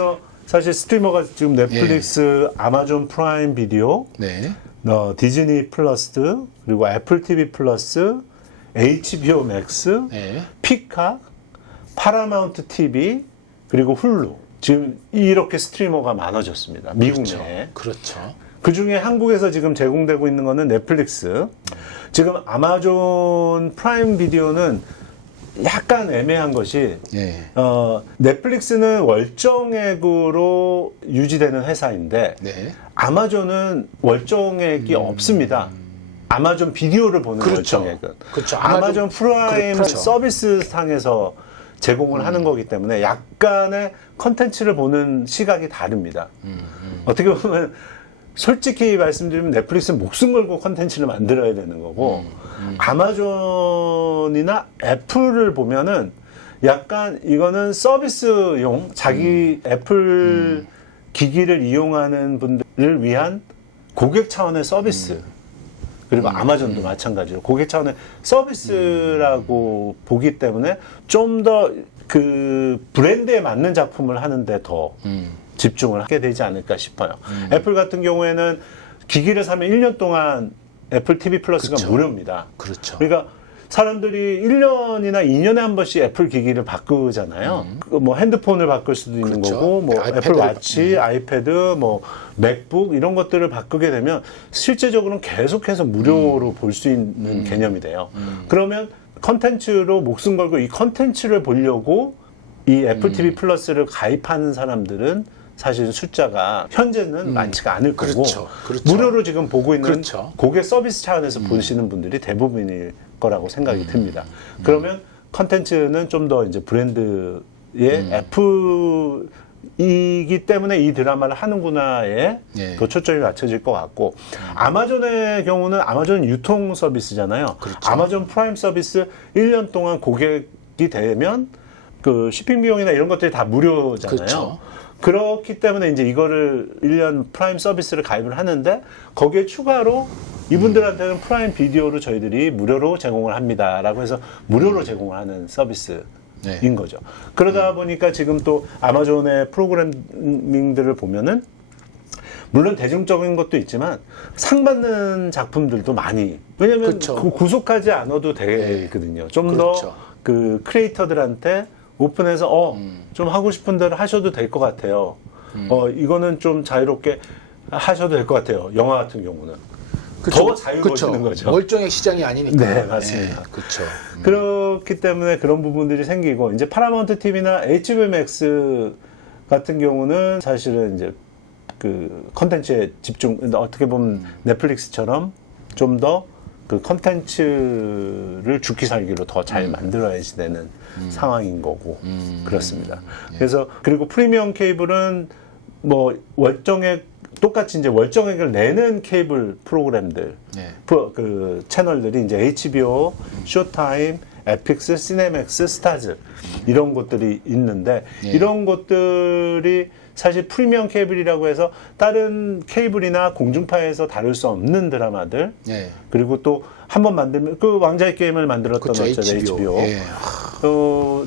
그래서 사실 스트리머가 지금 넷플릭스, 아마존 프라임 비디오, 네. 디즈니 플러스, 그리고 애플 TV 플러스, HBO 맥스, 네. 피카, 파라마운트 TV, 그리고 훌루. 지금 이렇게 스트리머가 많아졌습니다. 미국 그렇죠. 내에. 그렇죠. 그 중에 한국에서 지금 제공되고 있는 거는 넷플릭스. 지금 아마존 프라임 비디오는 약간 애매한 것이 예. 넷플릭스는 월정액으로 유지되는 회사인데 네. 아마존은 월정액이 없습니다. 아마존 비디오를 보는 그렇죠. 월정액은. 그렇죠. 아마존 프라임 그렇죠. 서비스 상에서 제공을 하는 거기 때문에 약간의 컨텐츠를 보는 시각이 다릅니다. 어떻게 보면 솔직히 말씀드리면 넷플릭스는 목숨 걸고 컨텐츠를 만들어야 되는 거고 아마존이나 애플을 보면은 약간 이거는 서비스용 자기 애플 기기를 이용하는 분들을 위한 고객 차원의 서비스 그리고 아마존도 마찬가지로 고객 차원의 서비스라고 보기 때문에 좀 더 그 브랜드에 맞는 작품을 하는데 더 집중을 하게 되지 않을까 싶어요. 애플 같은 경우에는 기기를 사면 1년 동안 애플 TV 플러스가 그렇죠. 무료입니다. 그렇죠. 그러니까 사람들이 1년이나 2년에 한 번씩 애플 기기를 바꾸잖아요. 뭐 핸드폰을 바꿀 수도 있는 그렇죠. 거고, 뭐 아이패드를 애플 와치, 아이패드, 뭐 맥북 이런 것들을 바꾸게 되면 실제적으로는 계속해서 무료로 볼 수 있는 개념이 돼요. 그러면 컨텐츠로 목숨 걸고 이 컨텐츠를 보려고 이 애플 TV 플러스를 가입하는 사람들은 사실 숫자가 현재는 많지가 않을 거고 그렇죠. 그렇죠. 무료로 지금 보고 있는 그렇죠. 고객 서비스 차원에서 보시는 분들이 대부분일 거라고 생각이 듭니다. 그러면 컨텐츠는 좀 더 이제 브랜드의 애플이기 때문에 이 드라마를 하는구나에 예. 더 초점이 맞춰질 것 같고 아마존의 경우는 아마존 유통 서비스잖아요. 그렇죠. 아마존 프라임 서비스 1년 동안 고객이 되면 그 쇼핑 비용이나 이런 것들이 다 무료잖아요. 그렇죠. 그렇기 때문에 이제 이거를 1년 프라임 서비스를 가입을 하는데 거기에 추가로 이분들한테는 프라임 비디오를 저희들이 무료로 제공을 합니다라고 해서 무료로 제공을 하는 서비스인 네. 거죠. 그러다 보니까 지금 또 아마존의 프로그래밍들을 보면은 물론 대중적인 것도 있지만 상 받는 작품들도 많이 왜냐면 그렇죠. 구속하지 않아도 되거든요. 좀 더 그렇죠. 그 크리에이터들한테 오픈해서 좀 하고 싶은 대로 하셔도 될 것 같아요. 이거는 좀 자유롭게 하셔도 될 것 같아요. 영화 같은 경우는 더 자유로워지는 거죠. 월정액 시장이 아니니까. 네, 맞습니다. 그렇죠. 그렇기 때문에 그런 부분들이 생기고 이제 파라마운트 TV나 HBO 맥스 같은 경우는 사실은 이제 그 컨텐츠에 집중 어떻게 보면 넷플릭스처럼 좀 더 그 컨텐츠를 죽기 살기로 더 잘 만들어야지 되는 상황인 거고 그렇습니다. 그래서 그리고 프리미엄 케이블은 뭐 월정액 똑같이 이제 월정액을 내는 케이블 프로그램들 네. 그 채널들이 이제 HBO, 쇼타임, 에픽스, 시네맥스, 스타즈 이런 것들이 있는데 네. 이런 것들이 사실 프리미엄 케이블이라고 해서 다른 케이블이나 공중파에서 다룰 수 없는 드라마들 네. 그리고 또 한 번 만들면 그 왕자의 게임을 만들었던 그렇죠. HBO. 예.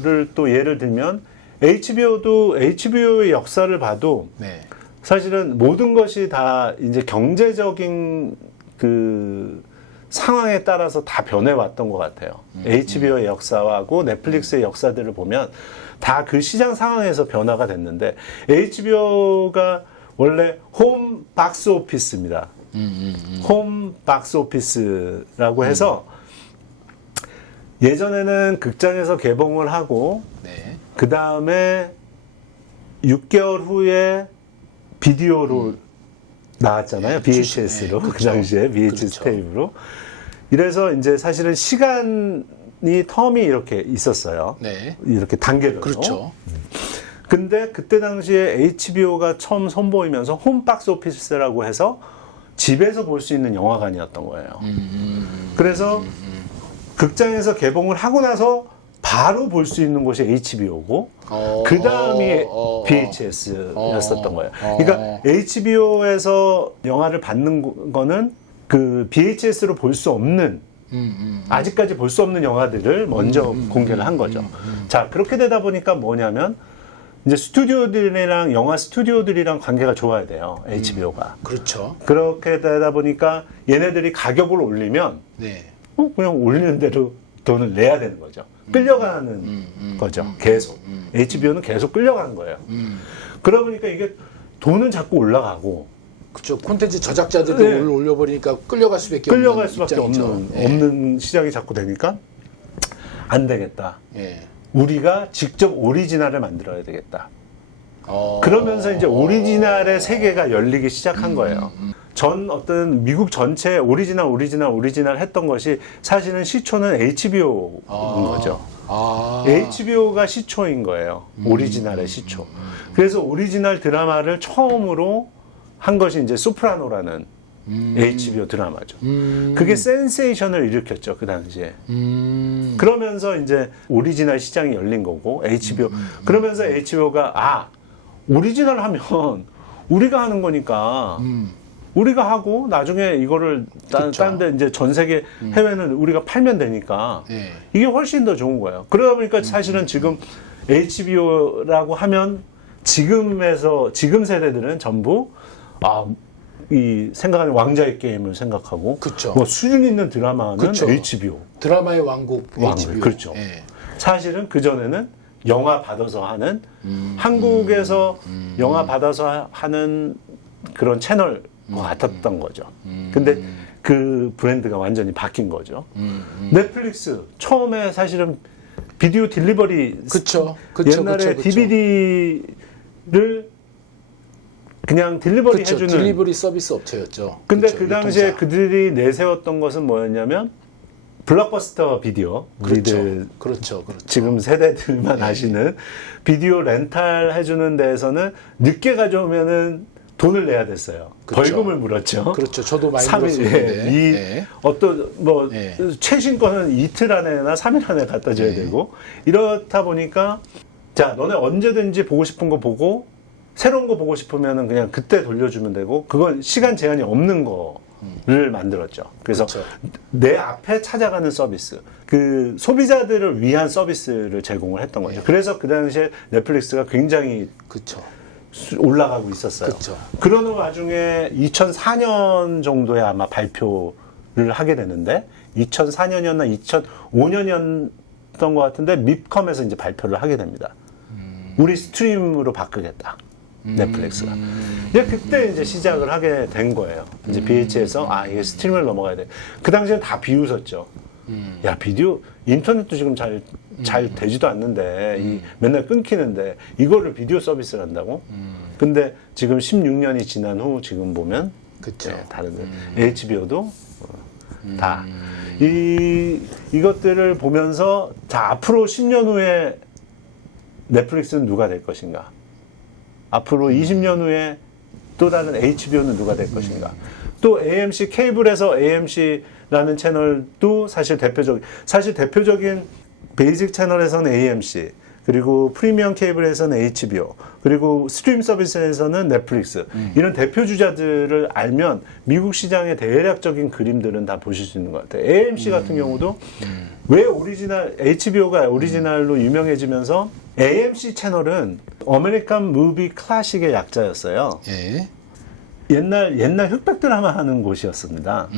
를 또 예를 들면 HBO도 HBO의 역사를 봐도 네. 사실은 모든 것이 다 이제 경제적인 그 상황에 따라서 다 변해왔던 것 같아요. HBO의 역사하고 넷플릭스의 역사들을 보면 다 그 시장 상황에서 변화가 됐는데 HBO가 원래 홈 박스 오피스입니다. 홈 박스 오피스라고 해서 예전에는 극장에서 개봉을 하고 네. 그 다음에 6개월 후에 비디오로 나왔잖아요. VHS로. 네, 그 당시에 VHS 그렇죠. 테이프로. 이래서 이제 사실은 시간이 텀이 이렇게 있었어요. 네. 이렇게 단계별로. 그렇죠. 근데 그때 당시에 HBO가 처음 선보이면서 홈박스 오피스라고 해서 집에서 볼 수 있는 영화관이었던 거예요. 그래서 극장에서 개봉을 하고 나서 바로 볼 수 있는 곳이 HBO고 그 다음이 VHS였었던 거예요. 그러니까 HBO에서 영화를 받는 거는 그 VHS로 볼 수 없는 아직까지 볼 수 없는 영화들을 먼저 공개를 한 거죠. 자, 그렇게 되다 보니까 뭐냐면 이제 스튜디오들이랑 영화 스튜디오들이랑 관계가 좋아야 돼요. HBO가. 그렇죠. 그렇게 되다 보니까 얘네들이 가격을 올리면 네. 그냥 올리는 대로 돈을 내야 되는 거죠. 끌려가는 거죠. 계속. HBO는 계속 끌려가는 거예요. 그러다 보니까 이게 돈은 자꾸 올라가고 그렇죠. 콘텐츠 저작자들도 네. 올려버리니까 끌려갈 수밖에 없는 예. 없는 시장이 자꾸 되니까 안 되겠다. 예. 우리가 직접 오리지널을 만들어야 되겠다. 어. 그러면서 이제 오리지널의 세계가 열리기 시작한 거예요. 전 어떤 미국 전체 오리지널 했던 것이 사실은 시초는 HBO인 거죠. HBO가 시초인 거예요. 오리지널의 시초. 그래서 오리지널 드라마를 처음으로 한 것이 이제 소프라노라는 HBO 드라마죠. 그게 센세이션을 일으켰죠, 그 당시에. 그러면서 이제 오리지널 시장이 열린 거고, HBO. 그러면서 HBO가, 오리지널 하면 우리가 하는 거니까, 우리가 하고, 나중에 이거를 다른 데 이제 전 세계 해외는 우리가 팔면 되니까, 예. 이게 훨씬 더 좋은 거예요. 그러다 보니까 사실은 지금 HBO라고 하면, 지금 세대들은 전부, 이 생각하는 왕자의 게임을 생각하고 그쵸. 뭐 수준 있는 드라마는 그쵸. HBO. 드라마의 왕국 HBO. 그렇죠. 예. 사실은 그전에는 영화 받아서 하는 한국에서 영화 받아서 하는 그런 채널 같았던 거죠. 근데 그 브랜드가 완전히 바뀐 거죠. 넷플릭스 처음에 사실은 비디오 딜리버리 그쵸. 옛날에 DVD를 그냥 딜리버리 해주는 딜리버리 서비스 업체였죠. 근데 그쵸, 그 당시에 유통사. 그들이 내세웠던 것은 뭐였냐면 블록버스터 비디오 우리들 그렇죠. 지금 세대들만 아시는 비디오 렌탈 해주는 데에서는 늦게 가져오면은 돈을 내야 됐어요. 그쵸. 벌금을 물었죠. 그렇죠. 저도 많이 3일, 들었었는데. 어떤 뭐 예. 최신 거는 이틀 안에나 3일 안에 갖다 줘야 되고 이렇다 보니까 자 너네 언제든지 보고 싶은 거 보고 새로운 거 보고 싶으면은 그냥 그때 돌려주면 되고 그건 시간 제한이 없는 거를 만들었죠. 그래서 그쵸. 내 앞에 찾아가는 서비스, 그 소비자들을 위한 서비스를 제공을 했던 거죠. 그래서 그 당시에 넷플릭스가 굉장히 그렇죠. 올라가고 있었어요. 그쵸. 그러는 와중에 2004년 정도에 아마 발표를 하게 되는데 2004년이었나 2005년이었던 것 같은데 밉컴에서 이제 발표를 하게 됩니다. 우리 스트림으로 바꾸겠다. 넷플릭스가. 이제 그때 이제 시작을 하게 된 거예요. 이제 BH에서 이게 스트림을 넘어가야 돼. 그 당시엔 다 비웃었죠. 야 비디오 인터넷도 지금 잘 되지도 않는데 맨날 끊기는데 이거를 비디오 서비스를 한다고? 근데 지금 16년이 지난 후 지금 보면 그쵸. 다른 HBO도 다 이것들을 보면서 자 앞으로 10년 후에 넷플릭스는 누가 될 것인가? 앞으로 20년 후에 또 다른 HBO는 누가 될 것인가? 또 AMC 케이블에서 AMC라는 채널도 사실 대표적인 베이직 채널에서는 AMC, 그리고 프리미엄 케이블에서는 HBO, 그리고 스트림 서비스에서는 넷플릭스. 이런 대표 주자들을 알면 미국 시장의 대략적인 그림들은 다 보실 수 있는 것 같아요. AMC 같은 경우도 왜 HBO가 오리지널로 유명해지면서 AMC 채널은 아메리칸 무비 클래식의 약자였어요. 예. 옛날 흑백 드라마 하는 곳이었습니다.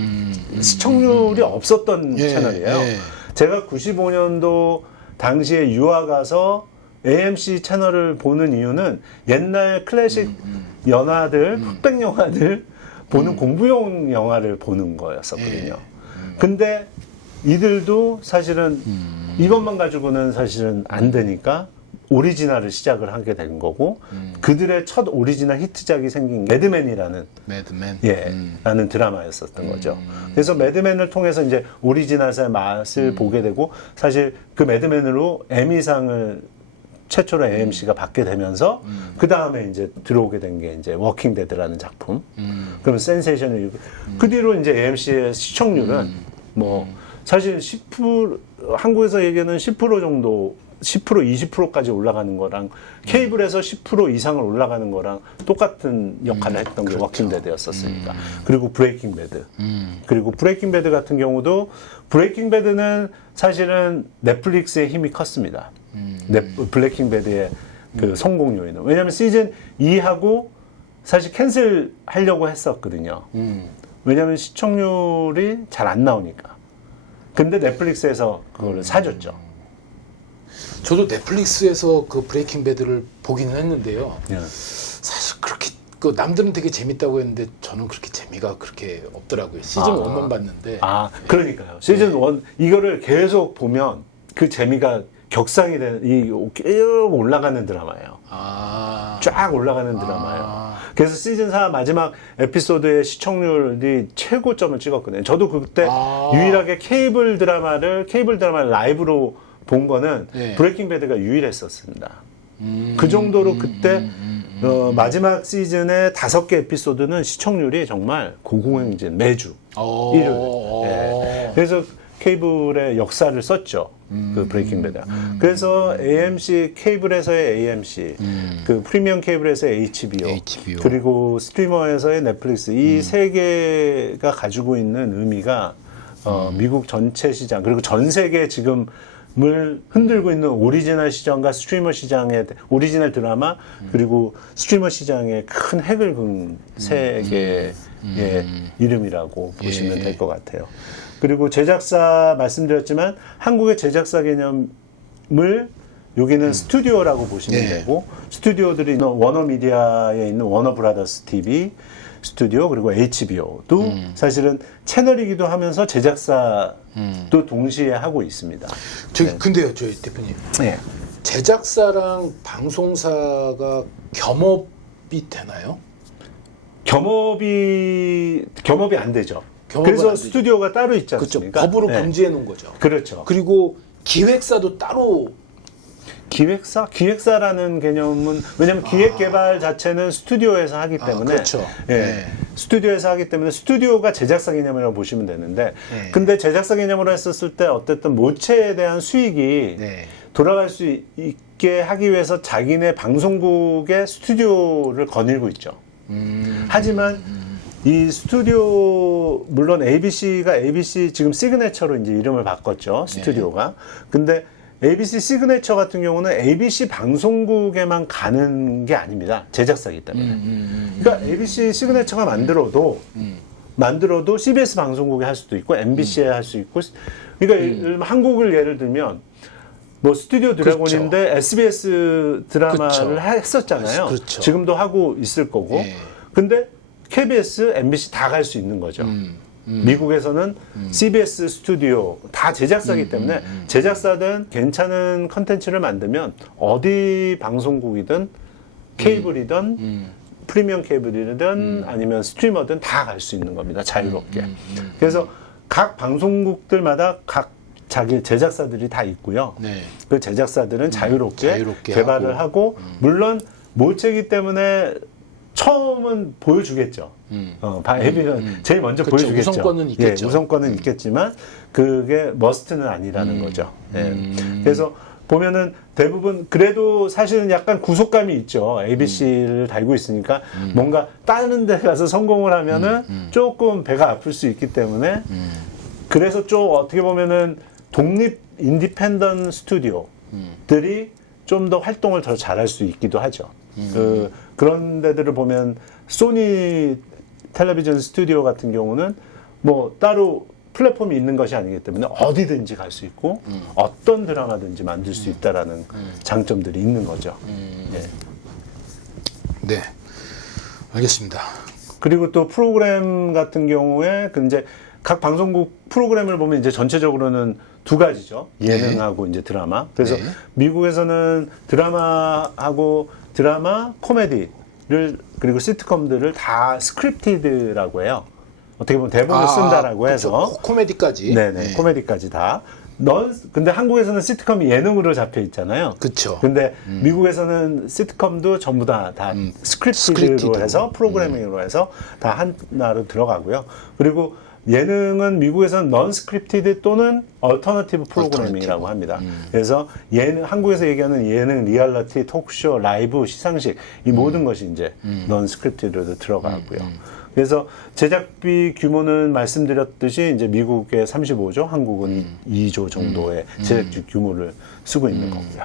시청률이 없었던 채널이에요. 예. 제가 95년도 당시에 유학 가서 AMC 채널을 보는 이유는 옛날 클래식 연화들, 흑백 영화들 보는 공부용 영화를 보는 거였었거든요. 근데 이들도 사실은 이것만 가지고는 사실은 안 되니까 오리지널을 시작을 하게 된 거고 그들의 첫 오리지널 히트작이 생긴 매드맨이라는 라는 드라마였었던 거죠. 그래서 매드맨을 통해서 이제 오리지널의 맛을 보게 되고 사실 그 매드맨으로 에미상을 최초로 AMC가 받게 되면서 그 다음에 이제 들어오게 된 게 이제 워킹 데드라는 작품. 그럼 센세이션을 그 뒤로 이제 AMC의 시청률은 뭐 사실 10% 한국에서 얘기하는 10% 정도 10% 20%까지 올라가는 거랑 케이블에서 10% 이상을 올라가는 거랑 똑같은 역할을 했던 게 워킹 데드였었으니까. 그리고 브레이킹 배드. 그리고 브레이킹 배드 같은 경우도 브레이킹 배드는 사실은 넷플릭스의 힘이 컸습니다. 브레이킹 배드의 그 성공 요인은. 왜냐하면 시즌 2하고 사실 캔슬 하려고 했었거든요. 왜냐하면 시청률이 잘 안 나오니까. 근데 넷플릭스에서 그거를 사줬죠. 저도 넷플릭스에서 그 브레이킹 배드를 보기는 했는데요. 예. 사실 그렇게 그 남들은 되게 재밌다고 했는데 저는 그렇게 재미가 그렇게 없더라고요. 시즌 1만 봤는데. 그러니까요. 시즌 1 이거를 계속 보면 그 재미가 격상이 되는 쭉 올라가는 드라마예요. 쫙 올라가는 드라마예요. 그래서 시즌 4 마지막 에피소드의 시청률이 최고점을 찍었거든요. 저도 그때 유일하게 케이블 드라마를 라이브로 본 거는 네. 브레이킹 배드가 유일했었습니다. 그 정도로 그때 마지막 시즌의 5개 에피소드는 시청률이 정말 고공행진 매주 일요일. 예. 그래서 케이블의 역사를 썼죠. 그 브레이킹 배드. 그래서 AMC 케이블에서의 AMC, 그 프리미엄 케이블에서의 HBO, 그리고 스트리머에서의 넷플릭스 이 세 개가 가지고 있는 의미가 미국 전체 시장 그리고 전 세계 지금 을 흔들고 있는 오리지널 시장과 스트리머 시장의 오리지널 드라마 그리고 스트리머 시장의 큰 핵을 그은 세 개의 이름이라고 보시면 될 것 같아요. 그리고 제작사 말씀드렸지만 한국의 제작사 개념을 여기는 스튜디오라고 보시면 되고 스튜디오들이 있는 워너미디어에 있는 워너브라더스 TV 스튜디오 그리고 HBO도 사실은 채널이기도 하면서 제작사도 동시에 하고 있습니다. 근데요, 저희 대표님. 네. 제작사랑 방송사가 겸업이 되나요? 겸업이 안 되죠. 겸업은 그래서 안 되죠. 스튜디오가 따로 있지 그렇죠. 않습니까? 법으로 네. 금지해 놓은 거죠. 그렇죠. 그리고 기획사도 따로 기획사라는 개념은 왜냐하면 기획 개발 자체는 스튜디오에서 하기 때문에 그렇죠. 예, 스튜디오에서 하기 때문에 스튜디오가 제작사 개념이라고 보시면 되는데 근데 제작사 개념으로 했었을 때 어쨌든 모체에 대한 수익이 돌아갈 수 있게 하기 위해서 자기네 방송국의 스튜디오를 거닐고 있죠. 하지만 이 스튜디오 물론 ABC가 ABC 지금 시그네처로 이제 이름을 바꿨죠. 스튜디오가. 근데 ABC 시그네처 같은 경우는 ABC 방송국에만 가는 게 아닙니다. 제작사이기 때문에. 그러니까 ABC 시그네처가 만들어도 CBS 방송국에 할 수도 있고 MBC에 할 수 있고 그러니까 한국을 예를 들면 뭐 스튜디오 드래곤인데 그렇죠. SBS 드라마를 그렇죠. 했었잖아요. 그렇죠. 지금도 하고 있을 거고. 근데 KBS, MBC 다 갈 수 있는 거죠. 미국에서는 CBS 스튜디오 다 제작사이기 때문에 제작사든 괜찮은 컨텐츠를 만들면 어디 방송국이든 케이블이든 프리미엄 케이블이든 아니면 스트리머든 다 갈 수 있는 겁니다. 자유롭게. 그래서 각 방송국들마다 각 자기 제작사들이 다 있고요. 그 제작사들은 자유롭게 개발을 하고 물론 모체이기 때문에 처음은 보여주겠죠. 헤비는 제일 먼저 그렇죠. 보여주겠죠. 우선권은 있겠죠. 우선권은 있겠지만 그게 머스트는 아니라는 거죠. 그래서 보면은 대부분 그래도 사실은 약간 구속감이 있죠. ABC를 달고 있으니까 뭔가 다른 데 가서 성공을 하면은 조금 배가 아플 수 있기 때문에 그래서 좀 어떻게 보면은 독립 인디펜던 스튜디오들이 좀 더 활동을 더 잘할 수 있기도 하죠. 그런 데들을 보면 소니 텔레비전 스튜디오 같은 경우는 뭐 따로 플랫폼이 있는 것이 아니기 때문에 어디든지 갈 수 있고 어떤 드라마든지 만들 수 있다라는 장점들이 있는 거죠. 네, 알겠습니다. 그리고 또 프로그램 같은 경우에 이제 각 방송국 프로그램을 보면 이제 전체적으로는 두 가지죠. 예능하고 이제 드라마. 그래서 미국에서는 드라마, 코미디를 그리고 시트콤들을 다 스크립티드라고 해요. 어떻게 보면 대본을 쓴다라고 해서 그렇죠. 코미디까지. 네네. 코미디까지 다. 근데 한국에서는 시트콤이 예능으로 잡혀 있잖아요. 그렇죠. 근데 미국에서는 시트콤도 전부 다 스크립티드로 해서 프로그래밍으로 해서 다 하나로 들어가고요. 그리고 예능은 미국에서는 넌 스크립티드 또는 얼터너티브 프로그래밍이라고 합니다. 그래서 한국에서 얘기하는 예능, 리얼리티, 토크쇼, 라이브, 시상식 이 모든 것이 이제 넌 스크립티드로 들어가고요. 그래서 제작비 규모는 말씀드렸듯이 이제 미국의 35조, 한국은 2조 정도의 제작비 규모를 쓰고 있는 거고요.